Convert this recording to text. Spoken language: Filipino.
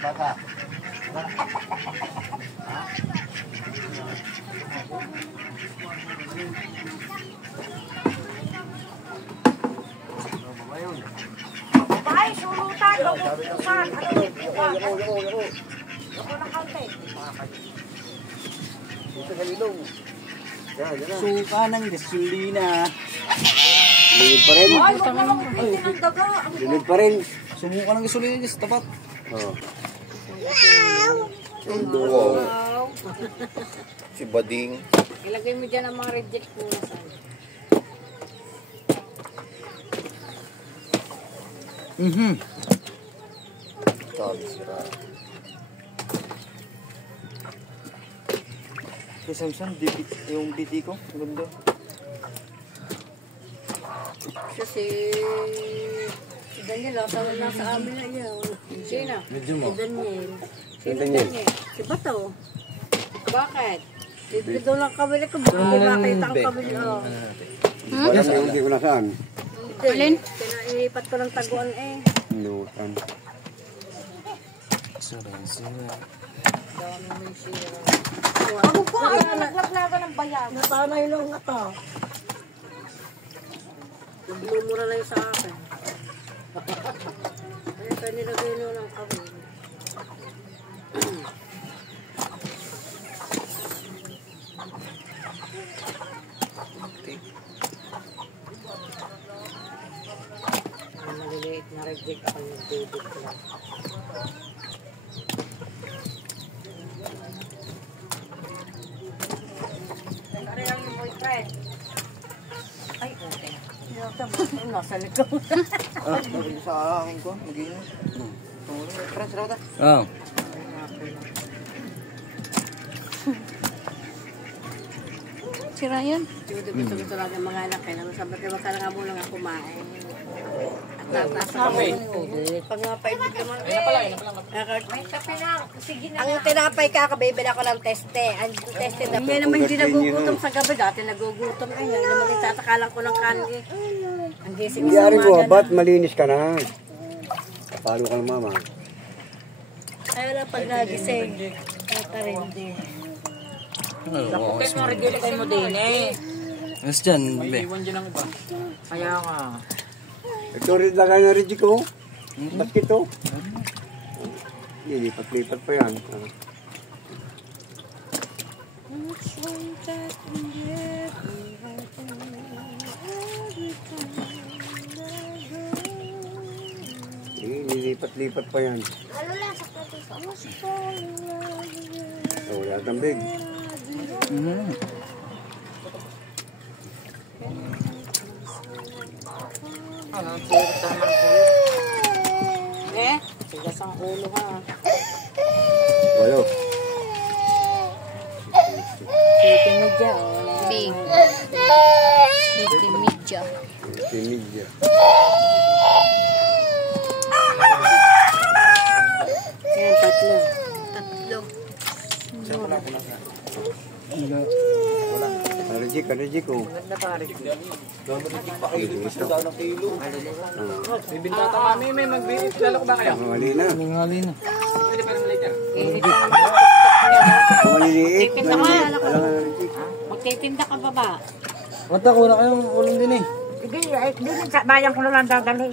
Baka. Ay, sulutan, lubusan. Ano? Yoko ng kaunti. Dito sa ilong. Suka ng gasolina. Linig pa rin. Ay, wag mo lang kumitin ng daga. Linig pa rin. Sumuka ng gasolina dyan sa tapat. Oo. Wow. Si Bading. Ilagay mo dyan ang mga reject mo na saan. Sabi sira. Kay Samson, yung BT ko, ganda. Kasi si Daniel, nasa amin na yun. Sino? Medyo mo. Si Daniel. Si Daniel. Si Bato. Bakit? Dito lang kabili ko. Baka di makita ang kabili. Wala na hindi ko nasaan. Alin? Pinaipat ko ng taguan eh. Inuutan. Sira. Dami mo yung sira. Ako po ay naglaplaga ng bayan. Nasanay lang nga to. Nagbumura lang sa akin. Kaya tayo nilagay nyo ng kabili. Maliliit na reject ang nagdudot lang. Pare lang yung boyfriend. Ay, okay. Nasa likod. Nabili sa akin ko, mag-inom. Friends, raw ta? Oo. Sira yun? Gusto lang ng mga anak. Kaya sabi ko, baka nga muna nga kumain. At nasa ako. Pag nga paibig naman. May kape lang. Sige na. Ang tinapay kakabibili ako ng teste. Ang teste na. Hindi naman hindi nagugutom sa gabi. Dati nagugutom. Ay, hindi naman itatakalan ko ng kangi. Ang gising Hindi ari ko, ba't malinis ka na? Kapalo ka ng mama. Ay, wala pag nagising. Tatarindi. Kapag mo rin mo din eh. Mas dyan, be. Iwan dyan ang iba. Kaya nga. Ito rin lagay na rin ko. Ba't ito? Lipat-lipat pa yan. Lilipat-lipat pa yan. Wala tambig. Ano, sirit naman po. Eh, tigas ang ulo ha. Walo. City media. Big. City media. Sinidya. Ayan, tatlo. Rejik ko. Maganda pare. Bibintata kami, may magbibit. Lalo ko ba kayo? Mali na. Mangali na. Pwede pa rin maliit yan. Maliliit. Titinda ka, alam ko. Magtitinda ka ba ba? Mata ko na kayong ulam din eh. Hindi, sa bayan ko na lang dadali.